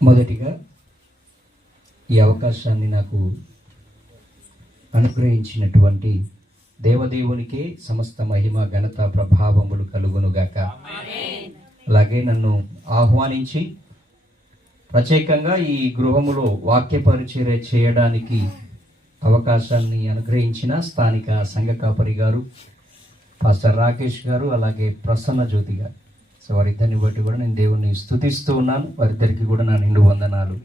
మొదటిగా ఈ అవకాశాన్ని నాకు అనుగ్రహించినటువంటి దేవదేవునికే సమస్త మహిమ ఘనత ప్రభావములు కలుగునుగాక. అలాగే నన్ను ఆహ్వానించి ప్రత్యేకంగా ఈ గృహములో వాక్య పరిచర్య చేయడానికి అవకాశాన్ని అనుగ్రహించిన స్థానిక సంఘ కాపరి గారు, పాస్టర్ రాకేష్ గారు, అలాగే ప్రసన్న జ్యోతి గారు, సో వారిద్దరిని బట్టి కూడా నేను దేవుణ్ణి స్తుతిస్తూ ఉన్నాను. వారిద్దరికి కూడా నా నిండు వందనాలు.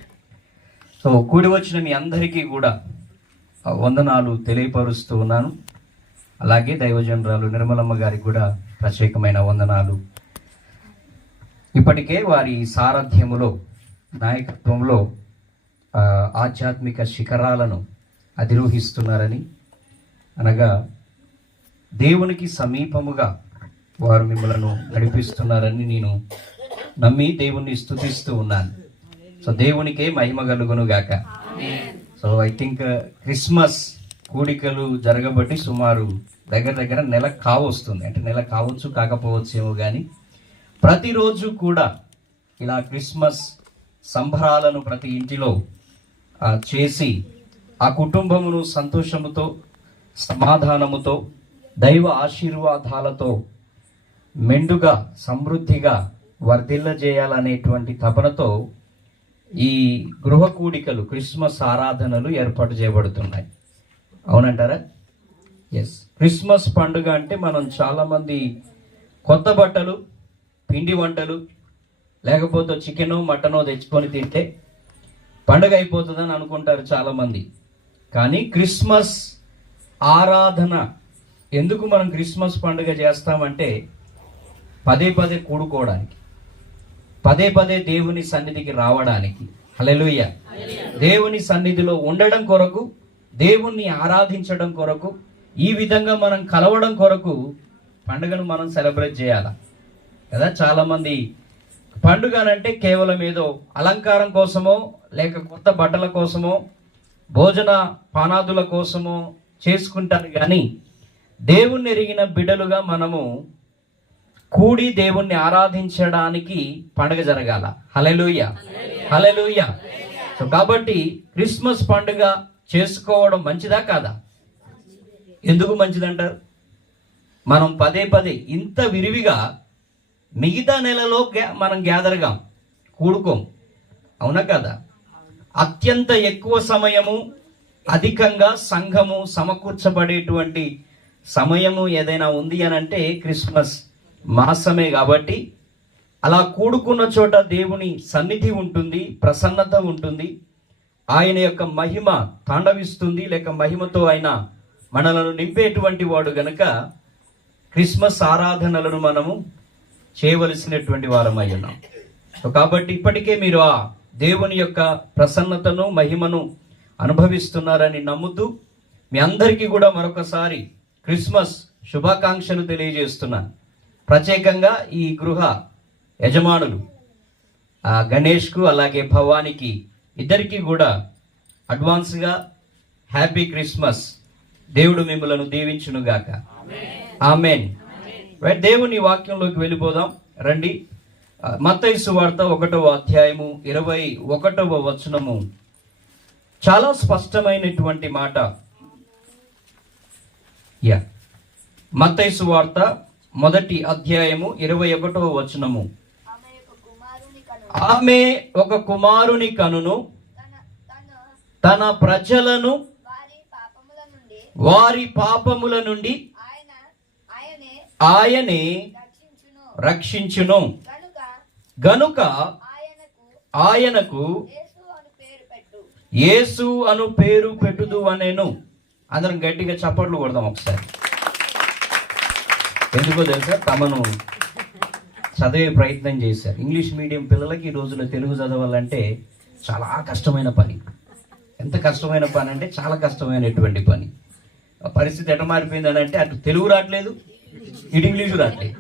సో కూడి వచ్చిన మీ అందరికీ కూడా వందనాలు తెలియపరుస్తూ ఉన్నాను. అలాగే దైవజనరాలు నిర్మలమ్మ గారికి కూడా ప్రత్యేకమైన వందనాలు. ఇప్పటికే వారి సారథ్యములో, నాయకత్వంలో ఆధ్యాత్మిక శిఖరాలను అధిరోహిస్తున్నారని, అనగా దేవునికి సమీపముగా వారు మిమ్మలను నడిపిస్తున్నారని నేను నమ్మి దేవుణ్ణి స్తుతిస్తూ ఉన్నాను. సో దేవునికే మహిమ కలుగును గాక. సో ఐ థింక్ క్రిస్మస్ కూడికలు జరగబట్టి సుమారు దగ్గర నెల కావస్తుంది. అంటే నెల కావచ్చు, కాకపోవచ్చు ఏమో, కానీ ప్రతిరోజు కూడా ఇలా క్రిస్మస్ సంబరాలను ప్రతి ఇంటిలో చేసి ఆ కుటుంబమును సంతోషముతో, సమాధానముతో, దైవ ఆశీర్వాదాలతో మెండుగా సమృద్ధిగా వర్ధిల్లజేయాలనేటువంటి తపనతో ఈ గృహ కూడికలు, క్రిస్మస్ ఆరాధనలు ఏర్పాటు చేయబడుతున్నాయి. అవునంటారా? ఎస్. క్రిస్మస్ పండుగ అంటే మనం చాలామంది కొత్త బట్టలు, పిండి వంటలు, లేకపోతే చికెనో మటనో తెచ్చుకొని తింటే పండుగ అయిపోతుందని అనుకుంటారు చాలామంది. కానీ క్రిస్మస్ ఆరాధన ఎందుకు మనం క్రిస్మస్ పండుగ చేస్తామంటే పదే పదే కూడుకోవడానికి, పదే పదే దేవుని సన్నిధికి రావడానికి, హల్లెలూయా, దేవుని సన్నిధిలో ఉండడం కొరకు, దేవుణ్ణి ఆరాధించడం కొరకు, ఈ విధంగా మనం కలవడం కొరకు పండుగను మనం సెలబ్రేట్ చేయాలి కదా. చాలామంది పండుగ అంటే కేవలం ఏదో అలంకారం కోసమో, లేక కొత్త బట్టల కోసమో, భోజన పానాదుల కోసమో చేసుకుంటారు. కానీ దేవుణ్ణి ఎరిగిన బిడ్డలుగా మనము కూడి దేవుణ్ణి ఆరాధించడానికి పండుగ జరగాల. హల్లెలూయా, హల్లెలూయా. సో కాబట్టి క్రిస్మస్ పండుగ చేసుకోవడం మంచిదా కాదా? ఎందుకు మంచిదంటారు? మనం పదే పదే ఇంత విరివిగా మిగతా నెలలో మనం గ్యాదర్గా కూడుకోం, అవునా కదా? అత్యంత ఎక్కువ సమయము, అధికంగా సంఘము సమకూర్చబడేటువంటి సమయము ఏదైనా ఉంది అని అంటే క్రిస్మస్ మాసమే. కాబట్టి అలా కూడుకున్న చోట దేవుని సన్నిధి ఉంటుంది, ప్రసన్నత ఉంటుంది, ఆయన యొక్క మహిమ తాండవిస్తుంది, లేక మహిమతో ఆయన మనలను నింపేటువంటి వాడు గనక క్రిస్మస్ ఆరాధనలను మనము చేయవలసినటువంటి వారమై ఉన్నాం. కాబట్టి ఇప్పటికే మీరు ఆ దేవుని యొక్క ప్రసన్నతను, మహిమను అనుభవిస్తున్నారని నమ్ముతూ మీ అందరికీ కూడా మరొకసారి క్రిస్మస్ శుభాకాంక్షలు తెలియజేస్తున్నాను. ప్రత్యేకంగా ఈ గృహ యజమానులు గణేష్కు, అలాగే భవానికి, ఇద్దరికి కూడా అడ్వాన్స్గా హ్యాపీ క్రిస్మస్. దేవుడు మిమ్మలను దీవించునుగాక. ఆమెన్. దేవుని వాక్యంలోకి వెళ్ళిపోదాం రండి. మత్తయి సువార్త 1వ అధ్యాయము 21వ వచనము చాలా స్పష్టమైనటువంటి మాట. మత్తయి సువార్త 1వ అధ్యాయము 21వ వచనము. ఆమె ఒక కుమారుని కనును, తన ప్రజలను వారి పాపముల నుండి ఆయనే రక్షించును గనుక ఆయనకు యేసు అను పేరు పెట్టుదు అనేను. అందరం గట్టిగా చప్పట్లు కొడదాం ఒకసారి. ఎందుకో తెలుసా? తమను చదివే ప్రయత్నం చేశారు. ఇంగ్లీష్ మీడియం పిల్లలకి ఈ రోజుల్లో తెలుగు చదవాలంటే చాలా కష్టమైన పని. ఎంత కష్టమైన పని అంటే చాలా కష్టమైనటువంటి పని. పరిస్థితి ఎట మారిపోయిందని అంటే అటు తెలుగు రావట్లేదు, ఇటు ఇంగ్లీషు రావట్లేదు.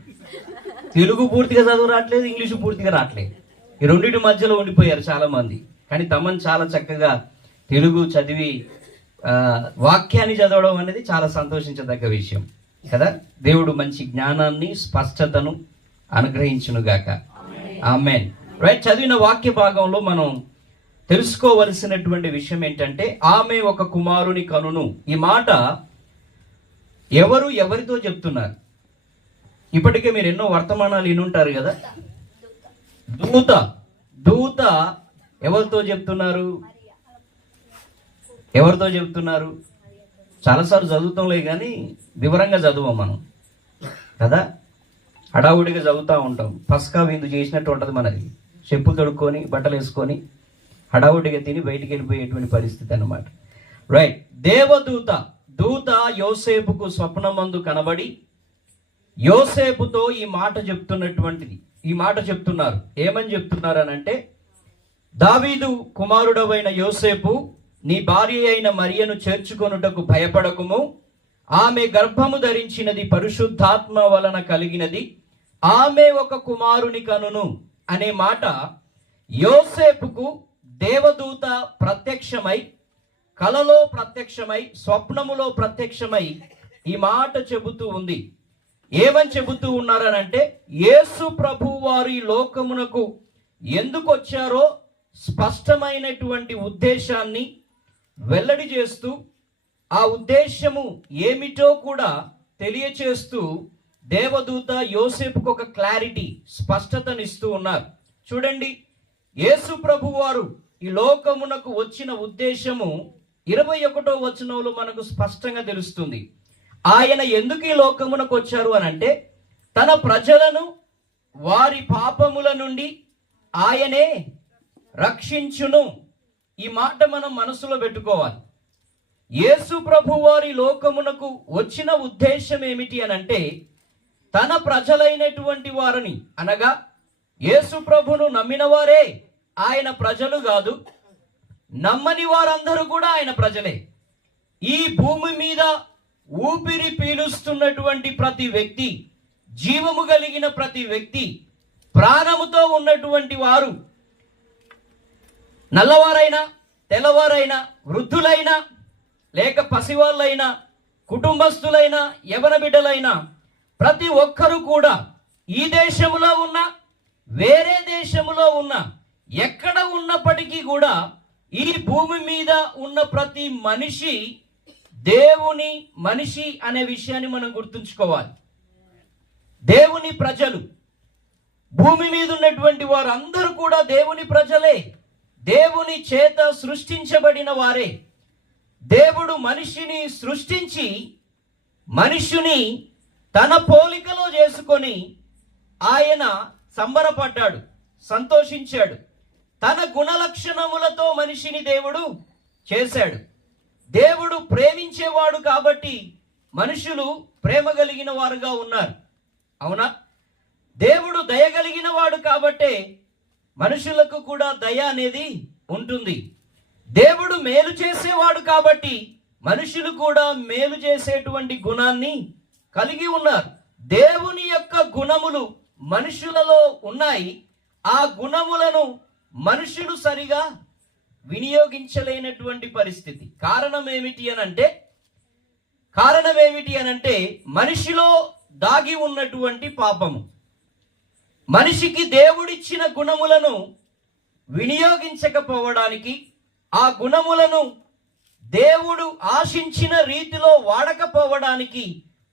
తెలుగు పూర్తిగా చదువు రావట్లేదు, ఇంగ్లీషు పూర్తిగా రావట్లేదు. ఈ రెండింటి మధ్యలో ఉండిపోయారు చాలా మంది. కానీ తమను చాలా చక్కగా తెలుగు చదివి వాక్యాన్ని చదవడం అనేది చాలా సంతోషించదగ్గ విషయం కదా. దేవుడు మంచి జ్ఞానాన్ని, స్పష్టతను అనుగ్రహించునుగాక. ఆమెన్. రైట్, చదివిన వాక్య భాగంలో మనం తెలుసుకోవలసినటువంటి విషయం ఏంటంటే, ఆమె ఒక కుమారుని కనును. ఈ మాట ఎవరితో చెప్తున్నారు? ఇప్పటికే మీరు ఎన్నో వర్తమానాలు వినుంటారు కదా. దూత ఎవరితో చెప్తున్నారు? చాలాసార్లు చదువుతాంలే కానీ వివరంగా చదువు మనం కదా. హడావుడిగా చదువుతూ ఉంటాం. పస్కా విందు చేసినట్టు ఉంటుంది మనది. చెప్పులు తొడుక్కొని బట్టలు వేసుకొని హడావుడిగా తిని బయటికి వెళ్ళిపోయేటువంటి పరిస్థితి అన్నమాట. రైట్, దూత యోసేపుకు స్వప్నమందు కనబడి యోసేపుతో ఈ మాట చెప్తున్నారు. ఏమని చెప్తున్నారు అనంటే, దావీదు కుమారుడవైన యోసేపు, నీ భార్య అయిన మరియను చేర్చుకొనుటకు భయపడకుము. ఆమె గర్భము ధరించినది పరిశుద్ధాత్మ వలన కలిగినది. ఆమె ఒక కుమారుని కనును అనే మాట యోసేపుకు దేవదూత ప్రత్యక్షమై, కలలో ప్రత్యక్షమై, స్వప్నములో ప్రత్యక్షమై ఈ మాట చెబుతూ ఉంది. ఏమని చెబుతూ ఉన్నారనంటే, యేసు ప్రభు వారు ఈ లోకమునకు ఎందుకు వచ్చారో స్పష్టమైనటువంటి ఉద్దేశాన్ని వెల్లడి చేస్తూ, ఆ ఉద్దేశము ఏమిటో కూడా తెలియచేస్తూ దేవదూత యోసేపుకు ఒక క్లారిటీ, స్పష్టతనిస్తూ ఉన్నారు. చూడండి, యేసు ప్రభు వారు ఈ లోకమునకు వచ్చిన ఉద్దేశము 21వ వచనంలో మనకు స్పష్టంగా తెలుస్తుంది. ఆయన ఎందుకు ఈ లోకమునకు వచ్చారు అనంటే, తన ప్రజలను వారి పాపముల నుండి ఆయనే రక్షించును. ఈ మాట మనం మనసులో పెట్టుకోవాలి. యేసు ప్రభు వారి లోకమునకు వచ్చిన ఉద్దేశం ఏమిటి అనంటే, తన ప్రజలైనటువంటి వారిని, అనగా యేసు ప్రభును నమ్మిన వారే ఆయన ప్రజలు కాదు, నమ్మని వారందరూ కూడా ఆయన ప్రజలే. ఈ భూమి మీద ఊపిరి పీలుస్తున్నటువంటి ప్రతి వ్యక్తి, జీవము కలిగిన ప్రతి వ్యక్తి, ప్రాణముతో ఉన్నటువంటి వారు, నల్లవారైనా తెల్లవారైనా, వృద్ధులైనా లేక పసివాళ్ళైనా, కుటుంబస్తులైనా, యవన బిడ్డలైనా, ప్రతి ఒక్కరూ కూడా ఈ దేశంలో ఉన్న, వేరే దేశంలో ఉన్న, ఎక్కడ ఉన్నప్పటికీ కూడా ఈ భూమి మీద ఉన్న ప్రతి మనిషి దేవుని మనిషి అనే విషయాన్ని మనం గుర్తుంచుకోవాలి. దేవుని ప్రజలు, భూమి మీద ఉన్నటువంటి వారందరూ కూడా దేవుని ప్రజలే, దేవుని చేత సృష్టించబడిన వారే. దేవుడు మనిషిని సృష్టించి మనుషుని తన పోలికలో చేసుకొని ఆయన సంబరపడ్డాడు, సంతోషించాడు. తన గుణలక్షణములతో మనిషిని దేవుడు చేశాడు. దేవుడు ప్రేమించేవాడు కాబట్టి మనుషులు ప్రేమ కలిగిన వారుగా ఉన్నారు, అవునా? దేవుడు దయ కలిగిన వాడు కాబట్టే మనుషులకు కూడా దయ అనేది ఉంటుంది. దేవుడు మేలు చేసేవాడు కాబట్టి మనుషులు కూడా మేలు చేసేటువంటి గుణాన్ని కలిగి ఉన్నారు. దేవుని యొక్క గుణములు మనుషులలో ఉన్నాయి. ఆ గుణములను మనుషులు సరిగా వినియోగించలేనటువంటి పరిస్థితి. కారణం ఏమిటి అనంటే మనిషిలో దాగి ఉన్నటువంటి పాపము. మనిషికి దేవుడిచ్చిన గుణములను వినియోగించకపోవడానికి, ఆ గుణములను దేవుడు ఆశించిన రీతిలో వాడకపోవడానికి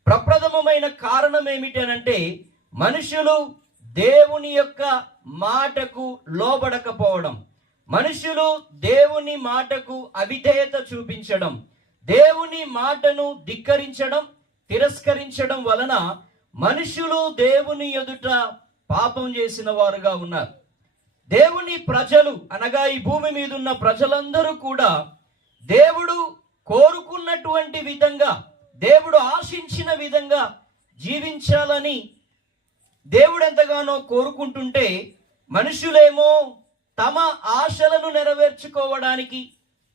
ప్రప్రథమమైన కారణం ఏమిటి అనంటే, మనుషులు దేవుని యొక్క మాటకు లోబడకపోవడం, మనుషులు దేవుని మాటకు అవిధేయత చూపించడం, దేవుని మాటను ధిక్కరించడం, తిరస్కరించడం వలన మనుషులు దేవుని ఎదుట పాపం చేసిన వారుగా ఉన్నారు. దేవుని ప్రజలు అనగా ఈ భూమి మీద ఉన్న ప్రజలందరూ కూడా దేవుడు కోరుకున్నటువంటి విధంగా, దేవుడు ఆశించిన విధంగా జీవించాలని దేవుడు ఎంతగానో కోరుకుంటుంటే, మనుషులేమో తమ ఆశలను నెరవేర్చుకోవడానికి,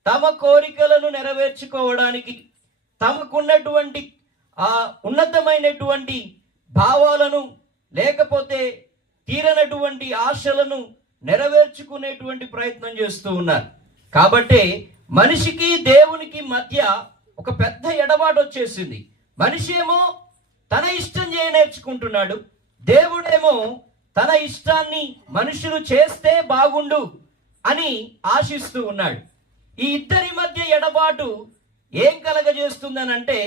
తమ కోరికలను నెరవేర్చుకోవడానికి, తమకున్నటువంటి ఉన్నతమైనటువంటి భావాలను లేకపోతే తీరనటువంటి ఆశలను నెరవేర్చుకునేటువంటి ప్రయత్నం చేస్తూ ఉన్నారు. కాబట్టి మనిషికి దేవునికి మధ్య ఒక పెద్ద ఎడబాటు వచ్చేసింది. మనిషి ఏమో తన ఇష్టం చేయ నేర్చుకుంటున్నాడు, దేవుడేమో తన ఇష్టాన్ని మనుషులు చేస్తే బాగుండు అని ఆశిస్తూ ఉన్నాడు. ఈ ఇద్దరి మధ్య ఎడబాటు ఏం కలగజేస్తుందనంటే,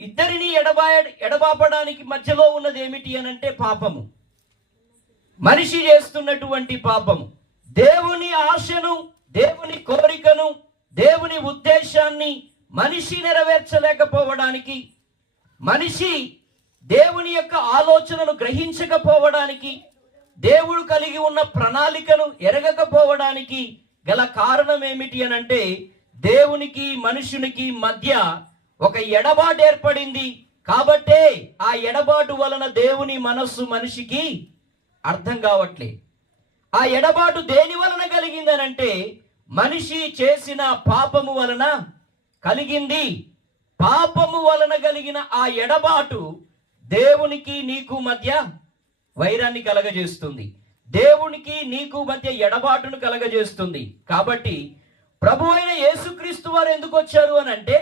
ఇద్దరిని ఎడబాపడానికి మధ్యలో ఉన్నది ఏమిటి అనంటే పాపము. మనిషి చేస్తున్నటువంటి పాపము. దేవుని ఆశను, దేవుని కోరికను, దేవుని ఉద్దేశాన్ని మనిషి నెరవేర్చలేకపోవడానికి, మనిషి దేవుని యొక్క ఆలోచనను గ్రహించకపోవడానికి, దేవుడు కలిగి ఉన్న ప్రణాళికను ఎరగకపోవడానికి గల కారణం ఏమిటి అనంటే, దేవునికి మనుషునికి మధ్య ఒక ఎడబాటు ఏర్పడింది. కాబట్టే ఆ ఎడబాటు వలన దేవుని మనస్సు మనిషికి అర్థం కావట్లే. ఆ ఎడబాటు దేని వలన కలిగిందనంటే, మనిషి చేసిన పాపము వలన కలిగింది. పాపము వలన కలిగిన ఆ ఎడబాటు దేవునికి నీకు మధ్య వైరాన్ని కలగజేస్తుంది. దేవునికి నీకు మధ్య ఎడబాటును కలగజేస్తుంది. కాబట్టి ప్రభు అయిన యేసుక్రీస్తు వారు ఎందుకు వచ్చారు అని అంటే,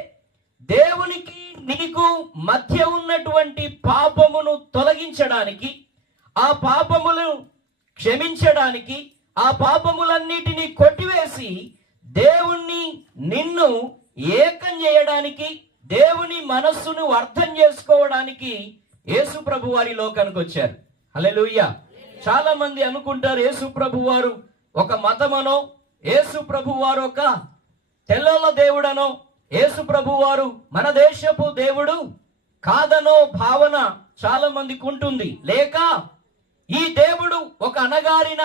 దేవునికి నీకు మధ్య ఉన్నటువంటి పాపమును తొలగించడానికి, ఆ పాపములను క్షమించడానికి, ఆ పాపములన్నిటినీ కొట్టివేసి దేవుణ్ణి నిన్ను ఏకం చేయడానికి, దేవుని మనస్సును అర్థం చేసుకోవడానికి యేసు ప్రభు వారి లోకానికి వచ్చారు. హల్లెలూయా. చాలా మంది అనుకుంటారు యేసు ప్రభు వారు ఒక మతమనో, యేసు ప్రభు వారు ఒక తెల్లల దేవుడనో, యేసు ప్రభు వారు మన దేశపు దేవుడు కాదనో భావన చాలా మందికి ఉంటుంది. లేక ఈ దేవుడు ఒక అణగారిన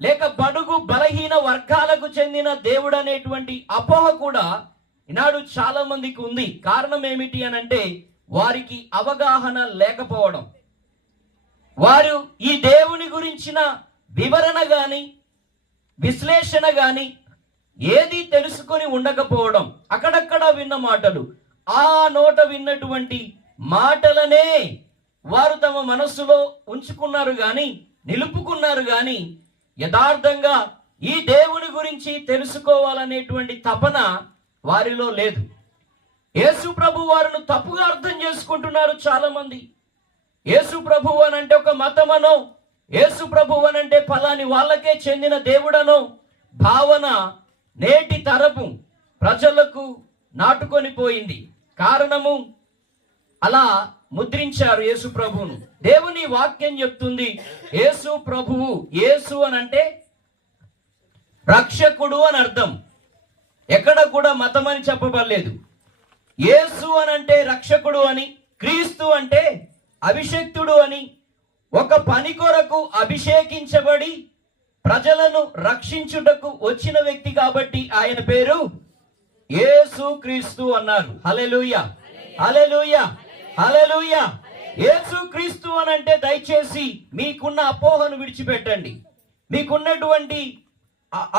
లేక బడుగు బలహీన వర్గాలకు చెందిన దేవుడు అనేటువంటి అపోహ కూడా ఈనాడు చాలా మందికి ఉంది. కారణం ఏమిటి అనంటే, వారికి అవగాహన లేకపోవడం. వారు ఈ దేవుని గురించిన వివరణ గాని విశ్లేషణ గాని ఏది తెలుసుకొని ఉండకపోవడం. అక్కడక్కడ విన్న మాటలు, ఆ నోట విన్నటువంటి మాటలనే వారు తమ మనస్సులో ఉంచుకున్నారు గాని, నిలుపుకున్నారు గాని, యథార్థంగా ఈ దేవుని గురించి తెలుసుకోవాలనేటువంటి తపన వారిలో లేదు. యేసు ప్రభు వారిని తప్పుగా అర్థం చేసుకుంటున్నారు చాలా మంది. యేసు ప్రభు అనంటే ఒక మతమనో, యేసు ప్రభు అనంటే ఫలాని వాళ్ళకే చెందిన దేవుడనో భావన నేటి తరపు ప్రజలకు నాటుకొని పోయింది. కారణము, అలా ముద్రించారు యేసు ప్రభువును. దేవుని వాక్యం చెప్తుంది, యేసు ప్రభువు, యేసు అనంటే రక్షకుడు అని అర్థం. ఎక్కడ కూడా మతం అని చెప్పబడలేదు. యేసు అనంటే రక్షకుడు అని, క్రీస్తు అంటే అభిషేక్తుడు అని, ఒక పని కొరకు అభిషేకించబడి ప్రజలను రక్షించుటకు వచ్చిన వ్యక్తి కాబట్టి ఆయన పేరు యేసు క్రీస్తు అన్నారు. హల్లెలూయా, హల్లెలూయా, హల్లెలూయా. యేసు క్రీస్తు అనంటే దయచేసి మీకున్న అపోహను విడిచిపెట్టండి, మీకున్నటువంటి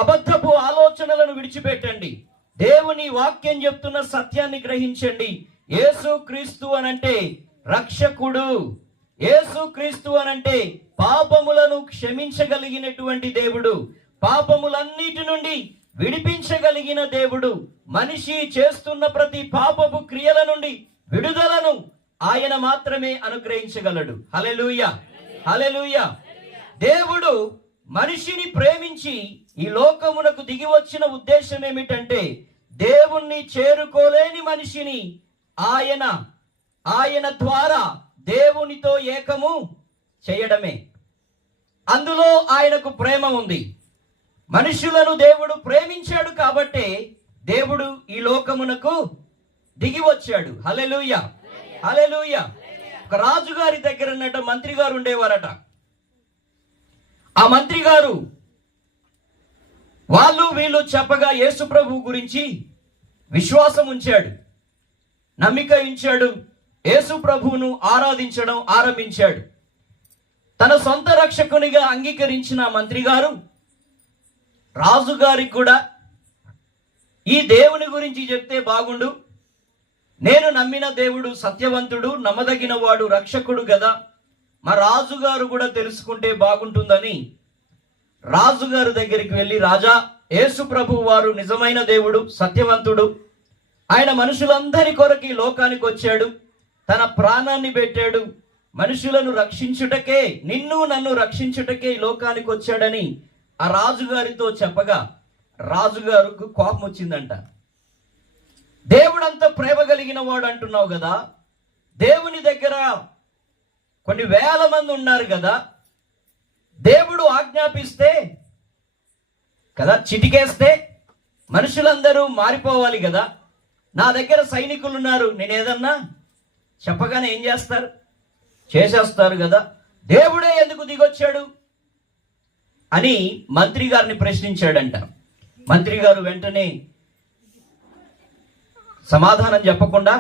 అబద్ధపు ఆలోచనలను విడిచిపెట్టండి. దేవుని వాక్యం చెప్తున్న సత్యాన్ని గ్రహించండి. యేసు క్రీస్తు అనంటే రక్షకుడు. యేసు క్రీస్తు అనంటే పాపములను క్షమించగలిగినటువంటి దేవుడు, పాపములన్నిటి నుండి విడిపించగలిగిన దేవుడు. మనిషి చేస్తున్న ప్రతి పాపపు క్రియల నుండి విడుదలను ఆయన మాత్రమే అనుగ్రహించగలడు. హల్లెలూయా, హల్లెలూయా. దేవుడు మనిషిని ప్రేమించి ఈ లోకమునకు దిగి వచ్చిన ఉద్దేశం ఏమిటంటే, దేవుణ్ణి చేరుకోలేని మనిషిని ఆయన ద్వారా దేవునితో ఏకము చేయడమే. అందులో ఆయనకు ప్రేమ ఉంది. మనుషులను దేవుడు ప్రేమించాడు కాబట్టే దేవుడు ఈ లోకమునకు దిగి వచ్చాడు. హల్లెలూయా, హల్లెలూయా. ఒక రాజుగారి దగ్గర ఉన్నట మంత్రి గారు ఉండేవారట. ఆ మంత్రి గారు వాళ్ళు వీళ్ళు చెప్పగా యేసు ప్రభు గురించి విశ్వాసం ఉంచాడు, నమ్మిక ఉంచాడు, యేసు ప్రభువును ఆరాధించడం ఆరంభించాడు. తన సొంత రక్షకునిగా అంగీకరించిన మంత్రి గారు రాజుగారికి కూడా ఈ దేవుని గురించి చెప్తే బాగుండు, నేను నమ్మిన దేవుడు సత్యవంతుడు, నమ్మదగిన వాడు, రక్షకుడు కదా, మా రాజుగారు కూడా తెలుసుకుంటే బాగుంటుందని రాజుగారి దగ్గరికి వెళ్ళి, రాజా, యేసు ప్రభు వారు నిజమైన దేవుడు, సత్యవంతుడు, ఆయన మనుషులందరి కొరకు ఈ లోకానికి వచ్చాడు, తన ప్రాణాన్ని పెట్టాడు, మనుషులను రక్షించుటకే, నిన్ను నన్ను రక్షించుటకే ఈ లోకానికి వచ్చాడని ఆ రాజుగారితో చెప్పగా రాజుగారికి కోపం వచ్చిందంట. దేవుడంతా ప్రేమ కలిగిన వాడు అంటున్నావు కదా, దేవుని దగ్గర కొన్ని వేల మంది ఉన్నారు కదా, దేవుడు ఆజ్ఞాపిస్తే కదా, చిటికేస్తే మనుషులందరూ మారిపోవాలి కదా, నా దగ్గర సైనికులు ఉన్నారు, నేను ఏదన్నా చెప్పగానే ఏం చేస్తారు, చేసేస్తారు కదా, దేవుడే ఎందుకు దిగొచ్చాడు అని మంత్రి గారిని ప్రశ్నించాడంట. మంత్రి గారు వెంటనే సమాధానం చెప్పకుండా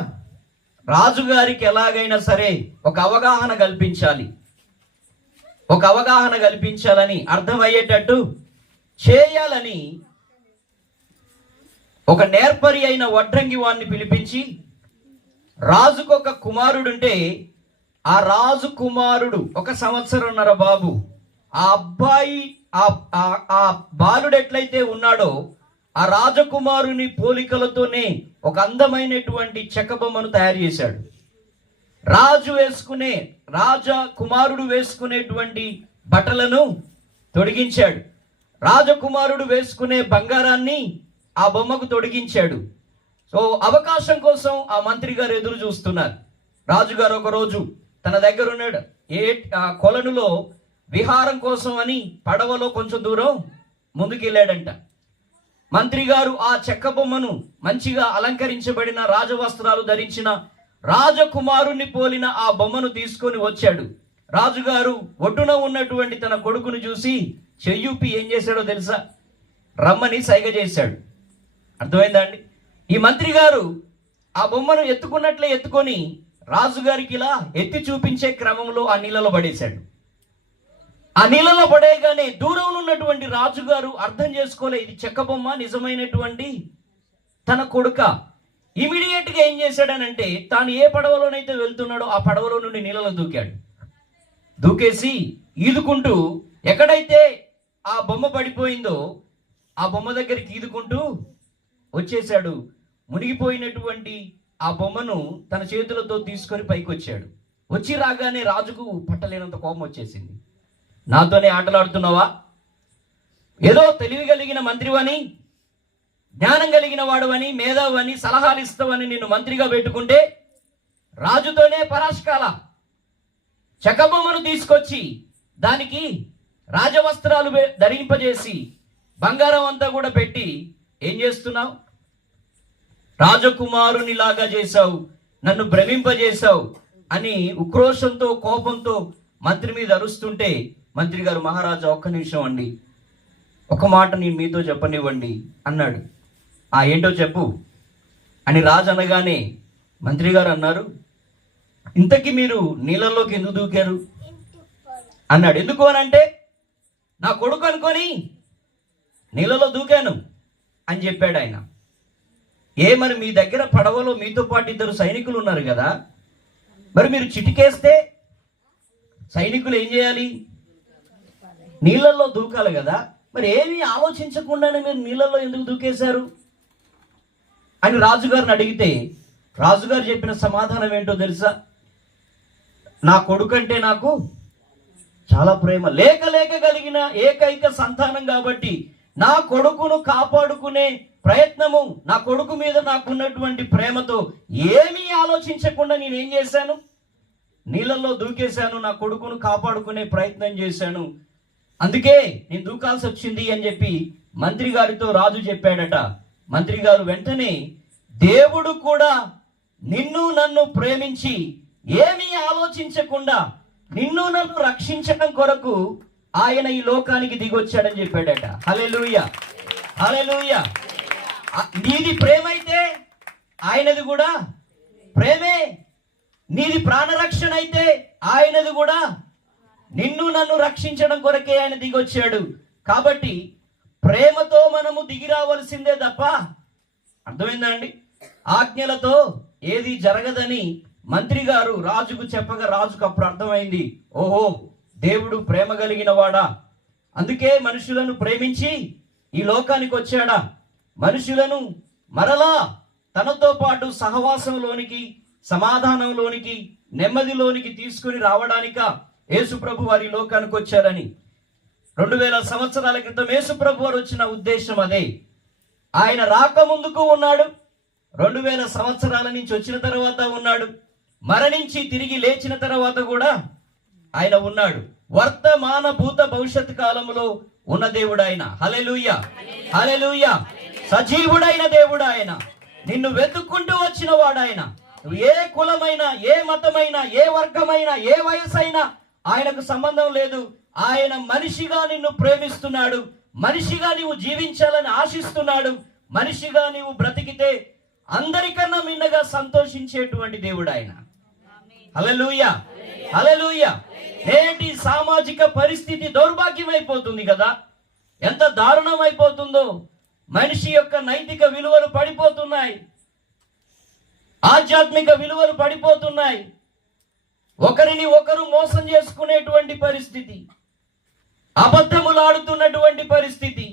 రాజుగారికి ఎలాగైనా సరే ఒక అవగాహన కల్పించాలని అర్థమయ్యేటట్టు చేయాలని ఒక నేర్పరి అయిన వడ్రంగి వాడిని పిలిపించి, రాజుకు ఒక కుమారుడుంటే ఆ రాజు కుమారుడు 1 సంవత్సరంన్నర బాబు, ఆ అబ్బాయి ఆ బాలుడు ఎట్లయితే ఉన్నాడో ఆ రాజకుమారుని పోలికలతోనే ఒక అందమైనటువంటి చెక్క బొమ్మను తయారు చేశాడు. కుమారుడు వేసుకునేటువంటి బట్టలను తొడిగించాడు. రాజకుమారుడు వేసుకునే బంగారాన్ని ఆ బొమ్మకు తొడిగించాడు. సో అవకాశం కోసం ఆ మంత్రి గారు ఎదురు చూస్తున్నారు. రాజుగారు ఒకరోజు తన దగ్గర ఉన్నాడు కొలనులో విహారం కోసం అని పడవలో కొంచెం దూరం ముందుకు వెళ్ళాడంట. మంత్రి గారు ఆ చెక్క బొమ్మను మంచిగా అలంకరించబడిన రాజవస్త్రాలు ధరించిన రాజకుమారుణ్ణి పోలిన ఆ బొమ్మను తీసుకొని వచ్చాడు. రాజుగారు ఒడ్డున ఉన్నటువంటి తన కొడుకును చూసి చెయ్యూపి ఏం చేశాడో తెలుసా, రమ్మని సైగ చేశాడు. అర్థమైందా అండి? ఈ మంత్రి గారు ఆ బొమ్మను ఎత్తుకొని రాజుగారికి ఇలా ఎత్తి చూపించే క్రమంలో ఆ నీళ్ళలో పడేశాడు. ఆ నీళ్ళలో పడేయగానే దూరంలో ఉన్నటువంటి రాజుగారు అర్థం చేసుకోలే, ఇది చెక్క బొమ్మ నిజమైనటువంటి తన కొడుక. ఇమీడియట్ గా ఏం చేశాడనంటే తాను ఏ పడవలోనైతే వెళ్తున్నాడో ఆ పడవలో నుండి నీళ్ళలో దూకేసి ఈదుకుంటూ ఎక్కడైతే ఆ బొమ్మ పడిపోయిందో ఆ బొమ్మ దగ్గరికి ఈదుకుంటూ వచ్చేశాడు. మునిగిపోయినటువంటి ఆ బొమ్మను తన చేతులతో తీసుకొని పైకి వచ్చాడు. వచ్చి రాగానే రాజుకు పట్టలేనంత కోపం వచ్చేసింది. నాతోనే ఆటలాడుతున్నావా? ఏదో తెలివి కలిగిన మంత్రివని, జ్ఞానం కలిగిన వాడువని, మేధావని, సలహాలు ఇస్తావని నిన్ను మంత్రిగా పెట్టుకుంటే రాజుతోనే పరాష్కాల చెక్కబొమ్మను తీసుకొచ్చి దానికి రాజవస్త్రాలు ధరింపజేసి బంగారం అంతా కూడా పెట్టి ఏం చేస్తున్నావు? రాజకుమారుని లాగా చేశావు, నన్ను భ్రమింపజేశావు అని ఉక్రోషంతో కోపంతో మంత్రి మీద అరుస్తుంటే మంత్రి గారు, మహారాజా ఒక్క నిమిషం అండి, ఒక మాట నేను మీతో చెప్పనివ్వండి అన్నాడు. ఏంటో చెప్పు అని రాజు అనగానే మంత్రి గారు అన్నారు, ఇంతకీ మీరు నీళ్ళలోకి ఎందుకు దూకారు అన్నాడు. ఎందుకు అనంటే నా కొడుకు అనుకొని నీళ్ళలో దూకాను అని చెప్పాడు ఆయన. మరి మీ దగ్గర పడవలో మీతో పాటు 2 సైనికులు ఉన్నారు కదా, మరి మీరు చిటికేస్తే సైనికులు ఏం చేయాలి? నీళ్ళల్లో దూకాలి కదా, మరి ఏమీ ఆలోచించకుండానే మీరు నీళ్ళల్లో ఎందుకు దూకేశారు అని రాజుగారిని అడిగితే రాజుగారు చెప్పిన సమాధానం ఏంటో తెలుసా? నా కొడుకంటే నాకు చాలా ప్రేమ, లేక కలిగిన ఏకైక సంతానం కాబట్టి నా కొడుకును కాపాడుకునే ప్రయత్నము, నా కొడుకు మీద నాకున్నటువంటి ప్రేమతో ఏమీ ఆలోచించకుండా నేనేం చేశాను? నీళ్ళల్లో దూకేశాను, నా కొడుకును కాపాడుకునే ప్రయత్నం చేశాను, అందుకే నేను దూకాల్సి వచ్చింది అని చెప్పి మంత్రి గారితో రాజు చెప్పాడట. మంత్రి గారు వెంటనే, దేవుడు కూడా నిన్ను నన్ను ప్రేమించి ఏమీ ఆలోచించకుండా నిన్ను నన్ను రక్షించడం కొరకు ఆయన ఈ లోకానికి దిగొచ్చాడని చెప్పాడట. హల్లెలూయా, హల్లెలూయా. నీది ప్రేమైతే ఆయనది కూడా ప్రేమే. నీది ప్రాణరక్షణ అయితే ఆయనది కూడా నిన్ను నన్ను రక్షించడం కొరకే ఆయన దిగొచ్చాడు. కాబట్టి ప్రేమతో మనము దిగి రావాల్సిందే తప్ప, అర్థమైందా అండి, ఆజ్ఞలతో ఏది జరగదని మంత్రి గారు రాజుకు చెప్పగా రాజుకు అప్పుడు అర్థమైంది, ఓహో దేవుడు ప్రేమ కలిగిన వాడా, అందుకే మనుషులను ప్రేమించి ఈ లోకానికి వచ్చాడా, మనుషులను మరలా తనతో పాటు సహవాసంలోనికి, సమాధానంలోనికి నెమ్మదిలోనికి తీసుకుని రావడానిక యేసు ప్రభు వారి లోకానికి వచ్చారని. 2000 సంవత్సరాల క్రితం యేసు ప్రభు వారు వచ్చిన ఉద్దేశం అదే. ఆయన రాకముందుకు ఉన్నాడు, 2000 సంవత్సరాల నుంచి వచ్చిన తర్వాత ఉన్నాడు, మరణించి తిరిగి లేచిన తర్వాత కూడా ఆయన ఉన్నాడు. వర్తమాన భూత భవిష్యత్ కాలంలో ఉన్న దేవుడు ఆయన. హల్లెలూయా, హల్లెలూయా. సజీవుడైన దేవుడు ఆయన. నిన్ను వెతుక్కుంటూ వచ్చిన వాడు ఆయన. నువ్వు ఏ కులమైనా, ఏ మతమైనా, ఏ వర్గమైనా, ఏ వయసైనా ఆయనకు సంబంధం లేదు. ఆయన మనిషిగా నిన్ను ప్రేమిస్తున్నాడు. మనిషిగా నీవు జీవించాలని ఆశిస్తున్నాడు. మనిషిగా నీవు బ్రతికితే అందరికన్నా మిన్నగా సంతోషించేటువంటి దేవుడు ఆయన. హల్లెలూయా, హల్లెలూయా. నేటి సామాజిక పరిస్థితి దౌర్భాగ్యమైపోతుంది కదా, ఎంత దారుణం అయిపోతుందో. మనిషి యొక్క నైతిక విలువలు పడిపోతున్నాయి, ఆధ్యాత్మిక విలువలు పడిపోతున్నాయి. ఒకరిని ఒకరు మోసం చేసుకునేటువంటి పరిస్థితి, అబద్ధములు ఆడుతున్నటువంటి పరిస్థితి,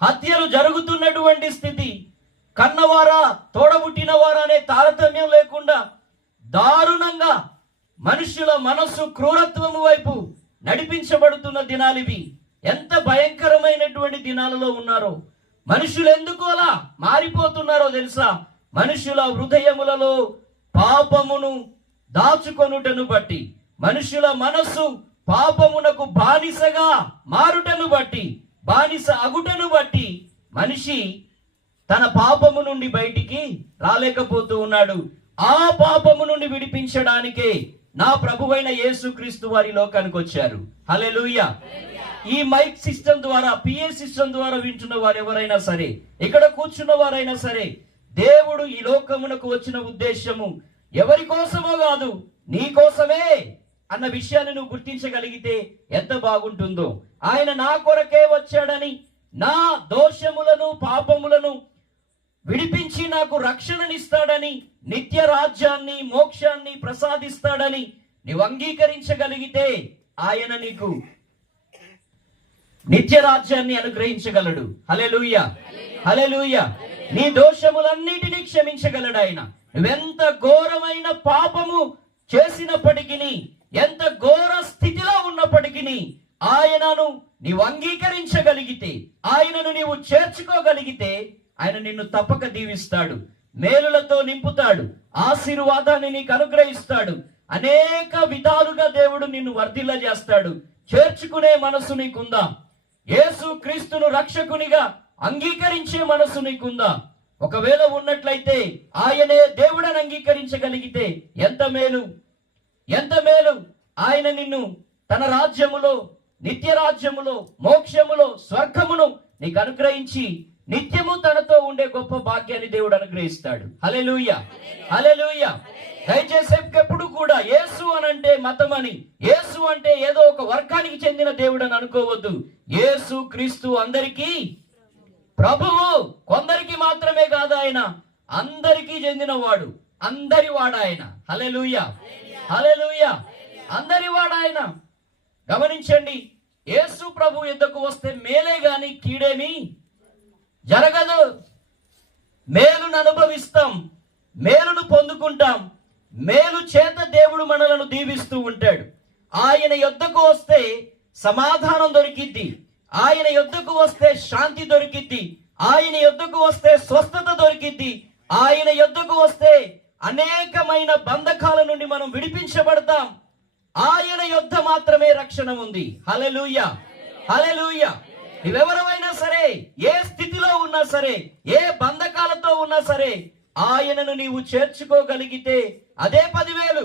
హత్యలు జరుగుతున్నటువంటి స్థితి, కన్నవారా తోడబుట్టిన వారా అనే తారతమ్యం లేకుండా దారుణంగా మనుషుల మనస్సు క్రూరత్వము వైపు నడిపించబడుతున్న దినాలివి. ఎంత భయంకరమైనటువంటి దినాలలో ఉన్నారో. మనుషులు ఎందుకు అలా మారిపోతున్నారో తెలుసా? మనుషుల హృదయములలో పాపమును దాచుకొనుటను బట్టి, మనుషుల మనస్సు పాపమునకు బానిసగా మారుటను బట్టి, బానిస అగుటను బట్టి మనిషి తన పాపము నుండి బయటికి రాలేకపోతూ ఉన్నాడు. ఆ పాపము నుండి విడిపించడానికే నా ప్రభువైన యేసుక్రీస్తు వారి లోకానికి వచ్చారు. హల్లెలూయా. ఈ మైక్ సిస్టమ్ ద్వారా, పిఏ సిస్టమ్ ద్వారా వింటున్న వారు ఎవరైనా సరే, ఇక్కడ కూర్చున్న వారైనా సరే, దేవుడు ఈ లోకమునకు వచ్చిన ఉద్దేశము ఎవరి కోసమో కాదు, నీ కోసమే అన్న విషయాన్ని నువ్వు గుర్తించగలిగితే ఎంత బాగుంటుందో. ఆయన నా కొరకే వచ్చాడని, నా దోషములను పాపములను విడిపించి నాకు రక్షణనిస్తాడని, నిత్య రాజ్యాన్ని మోక్షాన్ని ప్రసాదిస్తాడని నీవు అంగీకరించగలిగితే ఆయన నీకు నిత్య రాజ్యాన్ని అనుగ్రహించగలడు. హల్లెలూయా, హల్లెలూయా. నీ దోషములన్నిటినీ క్షమించగలడు ఆయన. నువ్వెంత ఘోరమైన పాపము చేసినప్పటికీ, ఎంత ఘోర స్థితిలో ఉన్నప్పటికీ ఆయనను నీవు అంగీకరించగలిగితే, ఆయనను నీవు చేర్చుకోగలిగితే ఆయన నిన్ను తప్పక దీవిస్తాడు, మేలులతో నింపుతాడు, ఆశీర్వాదాన్ని నీకు అనుగ్రహిస్తాడు. అనేక విధాలుగా దేవుడు నిన్ను వర్ధిల్ల చేస్తాడు. చేర్చుకునే మనసు నీకుందా? యేసు క్రీస్తును రక్షకునిగా అంగీకరించే మనసు నీకుందా? ఒకవేళ ఉన్నట్లయితే ఆయనే దేవుడని అంగీకరించగలిగితే ఎంత మేలు, ఎంత మేలు. ఆయన నిన్ను తన రాజ్యములో, నిత్య రాజ్యములో, మోక్షములో, స్వర్గమును నీకు అనుగ్రహించి నిత్యము తనతో ఉండే గొప్ప భాగ్యాన్ని దేవుడు అనుగ్రహిస్తాడు. హల్లెలూయా, హల్లెలూయా. దయచేసి ఎప్పుడు కూడా యేసు అనంటే మతం అని, యేసు అంటే ఏదో ఒక వర్గానికి చెందిన దేవుడు అని అనుకోవద్దు. యేసు క్రీస్తు అందరికీ ప్రభువు. కొందరికి మాత్రమే కాదు, ఆయన అందరికీ చెందినవాడు, అందరి వాడు ఆయన. హల్లెలూయా, హల్లెలూయా. అందరి వాడు ఆయన. గమనించండి, యేసు ప్రభు యుద్ధకు వస్తే మేలే గాని కీడేమి జరగదు. మేలును అనుభవిస్తాం, మేలును పొందుకుంటాం, మేలు చేత దేవుడు మనలను దీవిస్తూ ఉంటాడు. ఆయన యొద్దకు వస్తే సమాధానం దొరికిద్ది, ఆయన యొద్దకు వస్తే శాంతి దొరికిద్ది, ఆయన యొద్దకు వస్తే స్వస్థత దొరికిద్ది, ఆయన యొద్దకు వస్తే అనేకమైన బంధకాల నుండి మనం విడిపించబడతాం. ఆయన యొద్ద మాత్రమే రక్షణ ఉంది. హల్లెలూయా, హల్లెలూయా. నువ్వెవరైనా సరే, ఏ స్థితిలో ఉన్నా సరే, ఏ బంధకాలతో ఉన్నా సరే, ఆయనను నీవు చేర్చుకోగలిగితే అదే 10,000.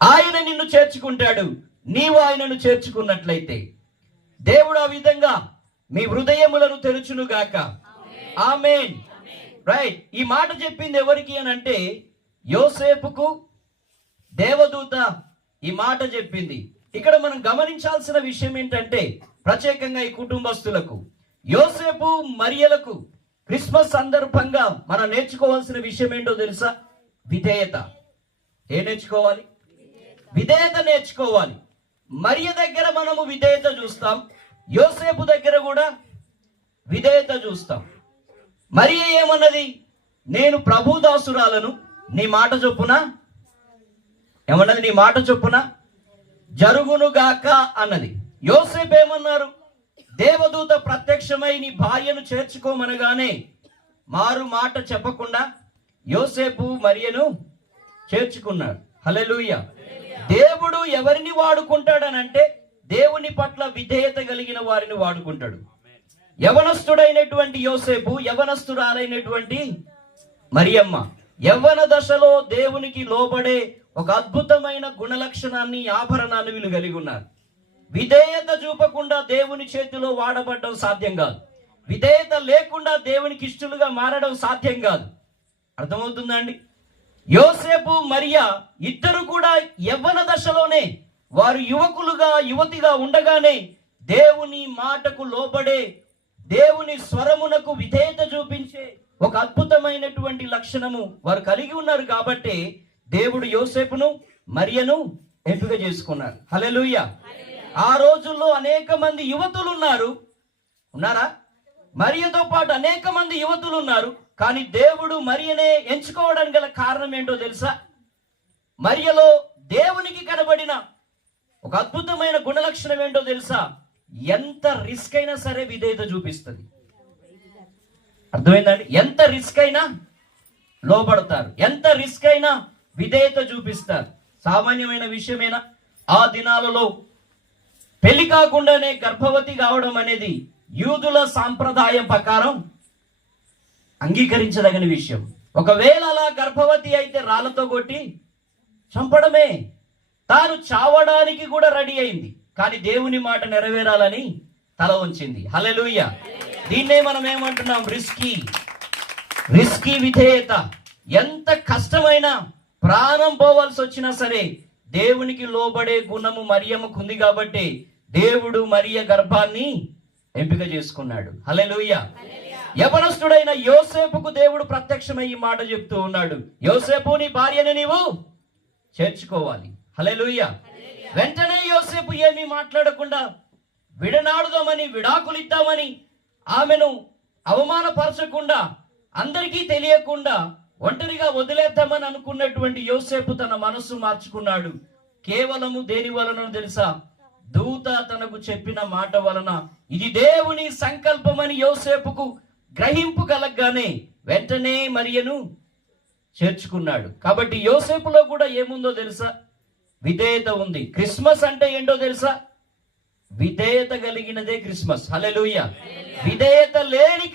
ఆయన నిన్ను చేర్చుకుంటాడు, నీవు ఆయనను చేర్చుకున్నట్లయితే. దేవుడు ఆ విధంగా మీ హృదయములను తెరుచునుగాక. ఆమేన్. రైట్. ఈ మాట చెప్పింది ఎవరికి అని అంటే యోసేపుకు దేవదూత ఈ మాట చెప్పింది. ఇక్కడ మనం గమనించాల్సిన విషయం ఏంటంటే, ప్రత్యేకంగా ఈ కుటుంబస్తులకు, యోసేపు మరియలకు క్రిస్మస్ సందర్భంగా మనం నేర్చుకోవాల్సిన విషయం ఏంటో తెలుసా? విధేయత. ఏం నేర్చుకోవాలి? విధేయత నేర్చుకోవాలి. మరియ దగ్గర మనము విధేయత చూస్తాం, యోసేపు దగ్గర కూడా విధేయత చూస్తాం. మరియ ఏమన్నది? నేను ప్రభుదాసురాలను, నీ మాట చొప్పున ఏమన్నది? నీ మాట చొప్పున జరుగునుగాక అన్నది. యోసేపు ఏమన్నారు? దేవదూత ప్రత్యక్షమై నీ భార్యను చేర్చుకోమనగానే మారు మాట చెప్పకుండా యోసేపు మరియను చేర్చుకున్నాడు. హల్లెలూయా. దేవుడు ఎవరిని వాడుకుంటాడనంటే దేవుని పట్ల విధేయత కలిగిన వారిని వాడుకుంటాడు. యవనస్తుడైనటువంటి యోసేపు, యవనస్తురాలైనటువంటి మరియమ్మ యవ్వన దశలో దేవునికి లోబడే ఒక అద్భుతమైన గుణలక్షణాన్ని, ఆభరణాన్ని వీళ్ళు కలిగి ఉన్నారు. విధేయత చూపకుండా దేవుని చేతిలో వాడబడడం సాధ్యం కాదు. విధేయత లేకుండా దేవునికి ఇష్టలుగా మారడం సాధ్యం కాదు. అర్థమవుతుందా అండి? యోసేపు మరియా ఇద్దరు కూడా యవ్వన దశలోనే, వారు యువకులుగా యువతిగా ఉండగానే దేవుని మాటకు లోబడే, దేవుని స్వరమునకు విధేయత చూపించే ఒక అద్భుతమైనటువంటి లక్షణము వారు కలిగి ఉన్నారు. కాబట్టి దేవుడు యోసేపును మరియను ఎంపిక చేసుకున్నారు. హల్లెలూయా. ఆ రోజుల్లో అనేక మంది యువతులు ఉన్నారా? మరియతో పాటు అనేక మంది యువతులు ఉన్నారు. కానీ దేవుడు మరియనే ఎంచుకోవడానికి గల కారణం ఏంటో తెలుసా? మరియలో దేవునికి కనబడిన ఒక అద్భుతమైన గుణలక్షణం ఏంటో తెలుసా? ఎంత రిస్క్ అయినా సరే విధేయత చూపిస్తుంది. అర్థమైందండి? ఎంత రిస్క్ అయినా లోబడతారు, ఎంత రిస్క్ అయినా విధేయత చూపిస్తారు. సామాన్యమైన విషయమేనా? ఆ దినాలలో పెళ్లి కాకుండానే గర్భవతి కావడం అనేది యూదుల సాంప్రదాయం ప్రకారం అంగీకరించదగిన విషయం. ఒకవేళ అలా గర్భవతి అయితే రాళ్లతో కొట్టి చంపడమే. తాను చావడానికి కూడా రెడీ అయింది, కానీ దేవుని మాట నెరవేరాలని తల వంచింది. హల్లెలూయా. దీన్నే మనం ఏమంటున్నాం? రిస్కీ విధేయత. ఎంత కష్టమైన, ప్రాణం పోవాల్సి వచ్చినా సరే దేవునికి లోబడే గుణము మరియమ్మకు ఉంది. కాబట్టి దేవుడు మరియ గర్భాన్ని ఎంపిక చేసుకున్నాడు. హల్లెలూయా. యవనస్తుడైన యోసేపుకు దేవుడు ప్రత్యక్షమై ఈ మాట చెప్తూ ఉన్నాడు, యోసేపు, నీ భార్యను నీవు చేర్చుకోవాలి. హల్లెలూయా. వెంటనే యోసేపు ఏమీ మాట్లాడకుండా విడనాడుదామని, విడాకులు ఇద్దామని, ఆమెను అవమానపరచకుండా, అందరికీ తెలియకుండా ఒంటరిగా వదిలేద్దామని అనుకున్నటువంటి యోసేపు తన మనస్సు మార్చుకున్నాడు. కేవలము దేని వలన తెలుసా? దూత తనకు చెప్పిన మాట వలన. ఇది దేవుని సంకల్పమని యోసేపుకు గ్రహింపు కలగగానే వెంటనే మరియను చేర్చుకున్నాడు. కాబట్టి యోసేపులో కూడా ఏముందో తెలుసా? విధేయత ఉంది. క్రిస్మస్ అంటే ఏంటో తెలుసా? విధేయత కలిగినదే క్రిస్మస్. హల్లెలూయా. విధేయత లేని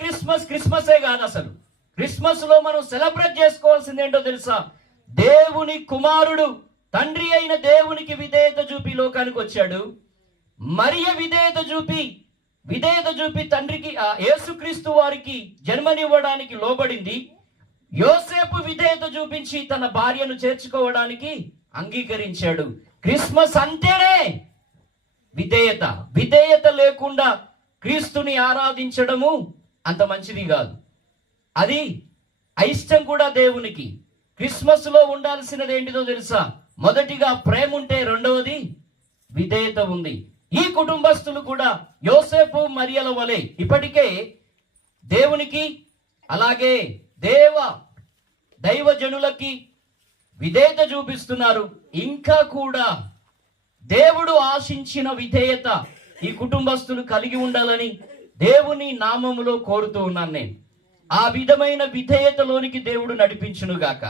క్రిస్మసే కాదు అసలు. క్రిస్మస్ లో మనం సెలబ్రేట్ చేసుకోవాల్సింది ఏంటో తెలుసా? దేవుని కుమారుడు, తండ్రి అయిన దేవునికి విధేయత చూపి లోకానికి వచ్చాడు. మరియ విధేయత చూపి తండ్రికి, యేసుక్రీస్తు వారికి జన్మనివ్వడానికి లోబడింది. యోసేపు విధేయత చూపించి తన భార్యను చేర్చుకోవడానికి అంగీకరించాడు. క్రిస్మస్ అంటేనే విధేయత. విధేయత లేకుండా క్రీస్తుని ఆరాధించడము అంత మంచిది కాదు. అది అయిష్టం కూడా దేవునికి. క్రిస్మస్ లో ఉండాల్సినది ఏంటిదో తెలుసా? మొదటిగా ప్రేమ ఉంటే, రెండవది విధేయత ఉంది. ఈ కుటుంబస్తులు కూడా యోసేపు మరియల వలె ఇప్పటికే దేవునికి, అలాగే దైవజనులకి విధేయత చూపిస్తున్నారు. ఇంకా కూడా దేవుడు ఆశించిన విధేయత ఈ కుటుంబస్తులు కలిగి ఉండాలని దేవుని నామములో కోరుతూ ఉన్నాను నేను. ఆ విధమైన విధేయతలోనికి దేవుడు నడిపించునుగాక.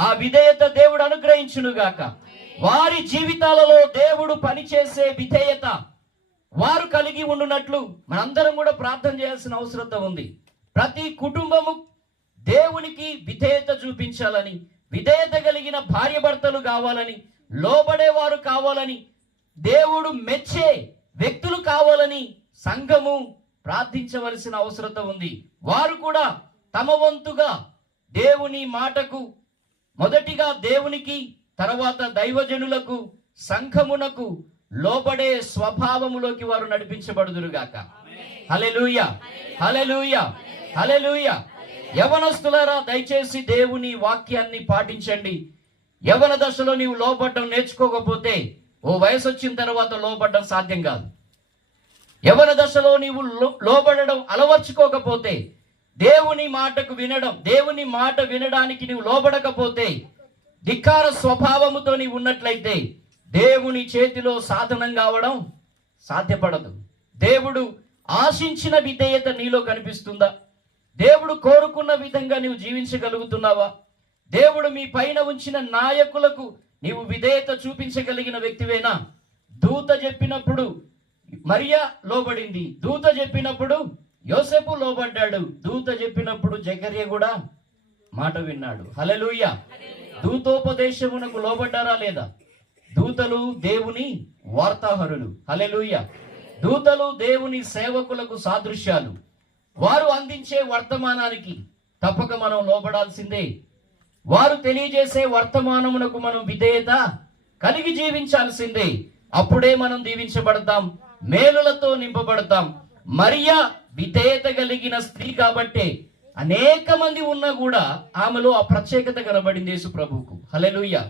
ఆ విధేయత దేవుడు అనుగ్రహించునుగాక. వారి జీవితాలలో దేవుడు పనిచేసే విధేయత వారు కలిగి ఉండునట్లు మనందరం కూడా ప్రార్థన చేయాల్సిన అవసరం ఉంది. ప్రతి కుటుంబము దేవునికి విధేయత చూపించాలని, విధేయత కలిగిన భార్య భర్తలు కావాలని, లోబడేవారు కావాలని, దేవుడు మెచ్చే వ్యక్తులు కావాలని సంఘము ప్రార్థించవలసిన అవసరం ఉంది. వారు కూడా తమ వంతుగా దేవుని మాటకు, మొదటిగా దేవునికి, తర్వాత దైవజనులకు, సంఘమునకు లోబడే స్వభావములోకి వారు నడిపించబడుదురుగాక. హల్లెలూయా, హల్లెలూయా, హల్లెలూయా. యవనస్తులారా, దయచేసి దేవుని వాక్యాన్ని పాటించండి. యవన దశలో నీవు లోబడడం నేర్చుకోకపోతే ఓ వయసు వచ్చిన తర్వాత లోబడడం సాధ్యం కాదు. యవన దశలో నీవు లోబడడం అలవర్చుకోకపోతే, దేవుని మాటకు వినడం, దేవుని మాట వినడానికి నీవు లోబడకపోతే ధిక్కార స్వభావముతో నీవు ఉన్నట్లయితే దేవుని చేతిలో సాధనం కావడం సాధ్యపడదు. దేవుడు ఆశించిన విధేయత నీలో కనిపిస్తుందా? దేవుడు కోరుకున్న విధంగా నీవు జీవించగలుగుతున్నావా? దేవుడు మీ పైన ఉంచిన నాయకులకు నీవు విధేయత చూపించగలిగిన వ్యక్తివేనా? దూత చెప్పినప్పుడు మరియా లోబడింది, దూత చెప్పినప్పుడు యోసేపు లోబడ్డాడు, దూత చెప్పినప్పుడు జకర్యా కూడా మాట విన్నాడు. హల్లెలూయా. దూతోపదేశమునకు లోబడ్డారా లేదా? దూతలు దేవుని వార్తాహరులు. హల్లెలూయా. దూతలు దేవుని సేవకులకు సాదృశ్యాలు. వారు అందించే వర్తమానానికి తప్పక మనం లోబడాల్సిందే. వారు తెలియజేసే వర్తమానమునకు మనం విధేయత కలిగి జీవించాల్సిందే. అప్పుడే మనం దీవించబడతాం, మేలులతో నింపబడతాం. మరియా విధేయత కలిగిన స్త్రీ కాబట్టే అనేక మంది ఉన్నా కూడా ఆమెలో ఆ ప్రత్యేకత కనబడింది యేసు ప్రభువుకు. హల్లెలూయా.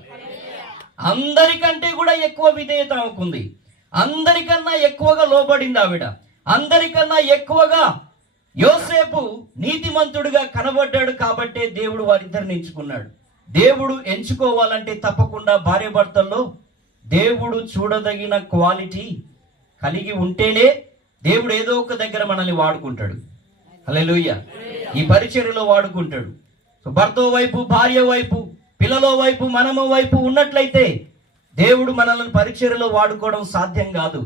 అందరికంటే కూడా ఎక్కువ విధేయత ఆమెకుంది. అందరికన్నా ఎక్కువగా లోబడింది ఆవిడ. అందరికన్నా ఎక్కువగా యోసేపు నీతిమంతుడిగా కనబడ్డాడు కాబట్టే దేవుడు వారిద్దరిని ఎంచుకున్నాడు. దేవుడు ఎంచుకోవాలంటే తప్పకుండా భార్యాభర్తల్లో దేవుడు చూడదగిన క్వాలిటీ కలిగి ఉంటేనే దేవుడు ఏదో ఒక దగ్గర మనల్ని వాడుకుంటాడు. హల్లెలూయా. ఈ పరిచర్యలో వాడుకుంటాడు. సో భర్త వైపు, భార్య వైపు, పిల్లల వైపు, మనము వైపు ఉన్నట్లయితే దేవుడు మనల్ని పరిచర్యలో వాడుకోవడం సాధ్యం కాదు.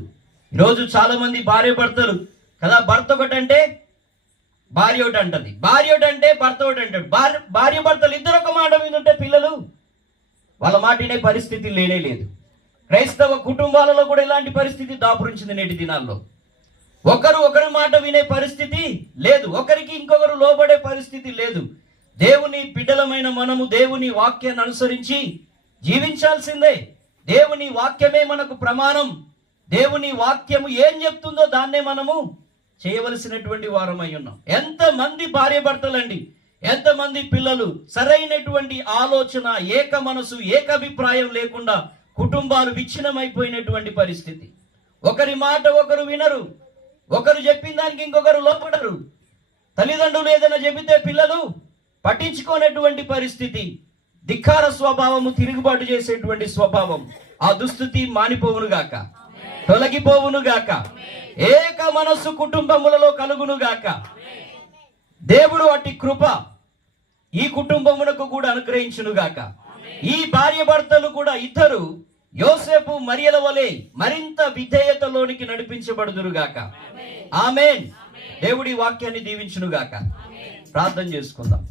ఈరోజు చాలా మంది భార్య భర్తలు కదా, భర్త ఒకటంటే భార్య ఒకటి అంటది, భార్య ఒకటి అంటే భర్త ఒకటి అంటాడు. భార్య భర్తలు ఇద్దరు ఒక మాట మీద ఉంటే పిల్లలు వాళ్ళ మాట వినే పరిస్థితి లేనే లేదు. క్రైస్తవ కుటుంబాలలో కూడా ఇలాంటి పరిస్థితి దాపురించింది నేటి దినాల్లో. ఒకరి మాట వినే పరిస్థితి లేదు, ఒకరికి ఇంకొకరు లోబడే పరిస్థితి లేదు. దేవుని బిడ్డలమైన మనము దేవుని వాక్యాన్ని అనుసరించి జీవించాల్సిందే. దేవుని వాక్యమే మనకు ప్రమాణం. దేవుని వాక్యము ఏం చెప్తుందో దాన్నే మనము చేయవలసినటువంటి వారమై ఉన్నాం. ఎంతమంది భార్య భర్తలండి, ఎంతమంది పిల్లలు సరైనటువంటి ఆలోచన, ఏక మనసు, ఏకాభిప్రాయం లేకుండా కుటుంబాలు విచ్ఛిన్నమైపోయినటువంటి పరిస్థితి. ఒకరి మాట ఒకరు వినరు, ఒకరు చెప్పిన దానికి ఇంకొకరు లోపడరు. తల్లిదండ్రులు ఏదైనా చెబితే పిల్లలు పట్టించుకోనటువంటి పరిస్థితి. ధిక్కార స్వభావము, తిరుగుబాటు చేసేటువంటి స్వభావం, ఆ దుస్థితి మానిపోవునుగాక, తొలగిపోవునుగాక, ఏక మనస్సు కుటుంబములలో కలుగునుగాక. దేవుడు అట్టి కృప ఈ కుటుంబమునకు కూడా అనుగ్రహించునుగాక. ఈ భార్య భర్తలు కూడా ఇద్దరు యోసేపు మరియల వలె మరింత విధేయతలోనికి నడిపించబడుదురుగాక. ఆమేన్. దేవుడి వాక్యాన్ని దీవించునుగాక. ప్రార్థన చేసుకుందాం.